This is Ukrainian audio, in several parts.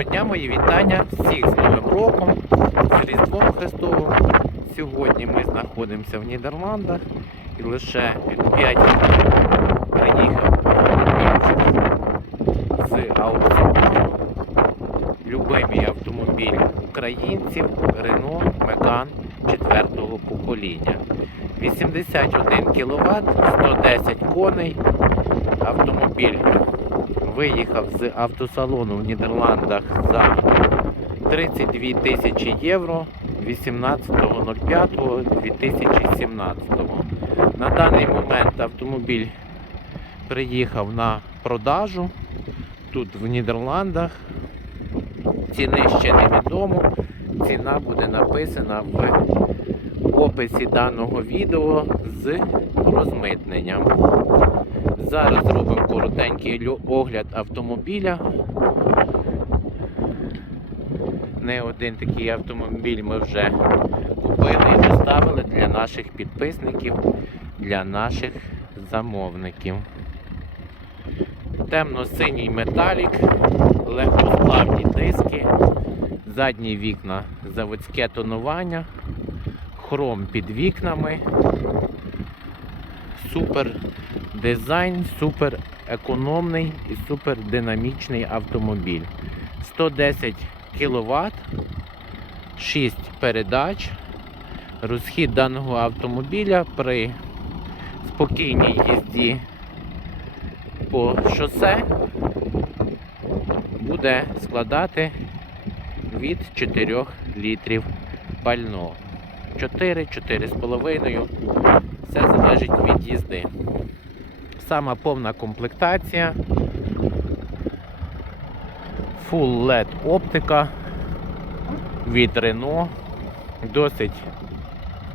Доброго дня, мої вітання всіх з Новим роком, з Різдвом Христовим. Сьогодні ми знаходимося в Нідерландах і лише під 5 приїхав з аукціону. Любимий автомобіль українців Renault Megane 4 покоління. 81 кВт, 110 коней. Автомобіль виїхав з автосалону в Нідерландах за 32 тисячі євро 18.05.2017. На даний момент автомобіль приїхав на продажу тут в Нідерландах. Ціни ще невідомо. Ціна буде написана в описі даного відео з розмитненням. Зараз зробимо коротенький огляд автомобіля. Не один такий автомобіль ми вже купили і доставили для наших підписників, для наших замовників. Темно-синій металік, легкосплавні диски, задні вікна, заводське тонування, хром під вікнами, супер дизайн, супер економний і супер динамічний автомобіль. 110 кВт, 6 передач. Розхід даного автомобіля при спокійній їзді по шосе буде складати від 4 літрів пального. 4-4,5. Все залежить від їзди. Сама повна комплектація. Full LED оптика від Renault. Досить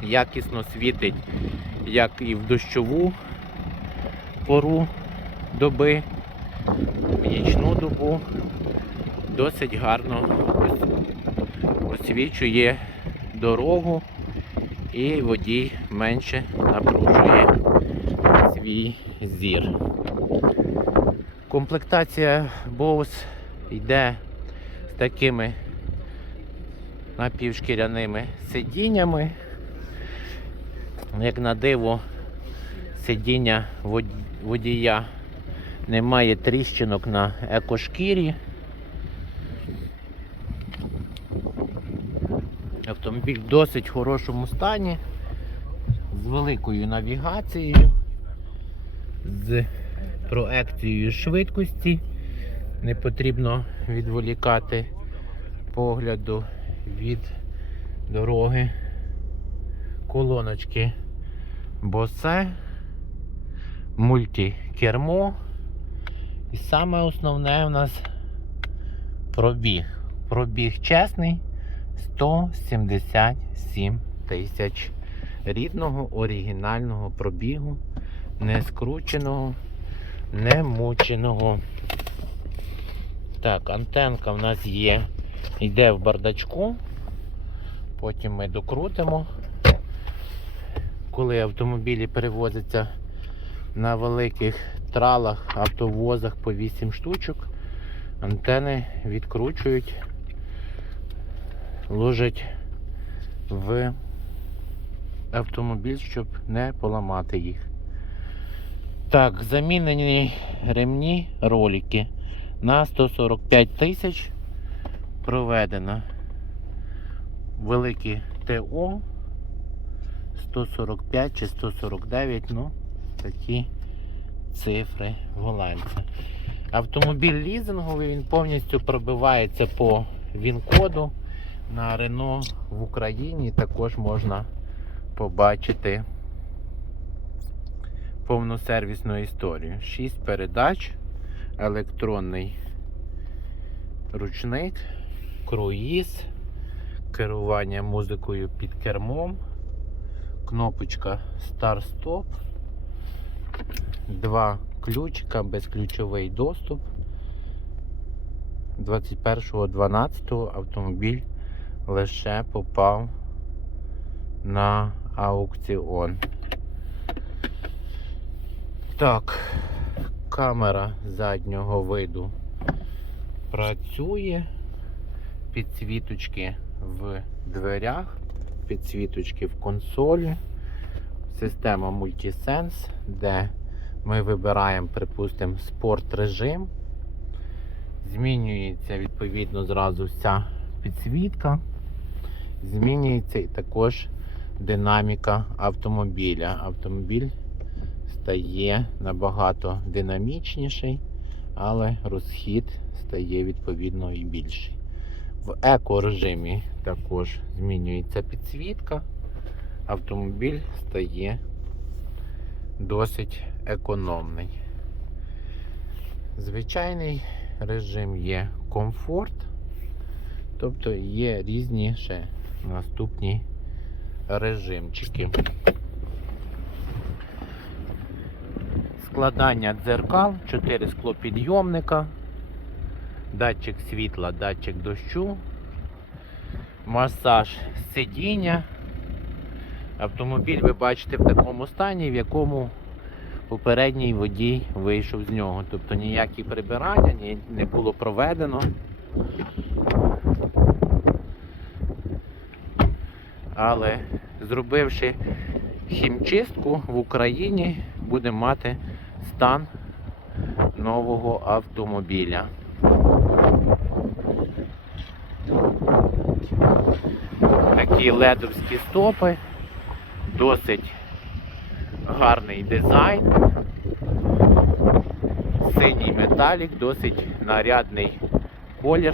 якісно світить, як і в дощову пору доби, в нічну добу. Досить гарно освічує дорогу і водій менше напружує свій зір. Комплектація Bose йде з такими напівшкіряними сидіннями. Як на диво, сидіння водія немає тріщинок на екошкірі. Автомобіль в досить хорошому стані, з великою навігацією, з проекцією швидкості. Не потрібно відволікати погляду від дороги колоночки Bose, мультикермо. І саме основне у нас пробіг. Пробіг чесний 177 тисяч рідного оригінального пробігу, не скрученого, не мученого. Так, антенка в нас є, йде в бардачку. Потім ми докрутимо. Коли автомобілі перевозяться на великих тралах, автовозах по 8 штучок, антени відкручують, ложать в автомобіль, щоб не поламати їх. Так, замінені ремні ролики на 145 тисяч проведено велике ТО 145 чи 149, ну такі цифри голландця. Автомобіль лізинговий, він повністю пробивається по ВІН-коду на Renault в Україні. Також можна побачити повносервісну історію. 6 передач, електронний ручник, круїз, керування музикою під кермом, кнопочка Start-Stop, два ключика, безключовий доступ. 21.12 автомобіль лише попав на аукціон. Так, камера заднього виду працює. підсвіточки в дверях, підсвіточки в консолі, система Multisense, де ми вибираємо, припустимо, спорт режим. Змінюється відповідно зразу вся підсвітка. Змінюється і також динаміка автомобіля. Автомобіль стає набагато динамічніший, але розхід стає відповідно і більший. В еко-режимі також змінюється підсвітка. Автомобіль стає досить економний. Звичайний режим є комфорт, тобто є різні ще наступні режимчики. Складання дзеркал, 4 склопідйомника, датчик світла, датчик дощу, масаж сидіння. Автомобіль ви бачите в такому стані, в якому попередній водій вийшов з нього. Тобто ніякі прибирання не було проведено. Але зробивши хімчистку в Україні, будемо мати стан нового автомобіля. Такі ледовські стопи, досить гарний дизайн. Синій металік, досить нарядний колір,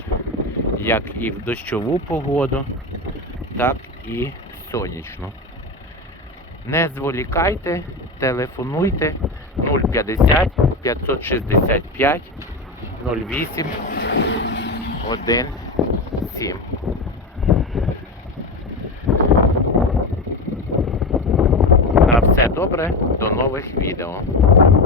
як і в дощову погоду, так і в сонячну. Не зволікайте, телефонуйте 050 565 08 17. На все добре, до нових відео.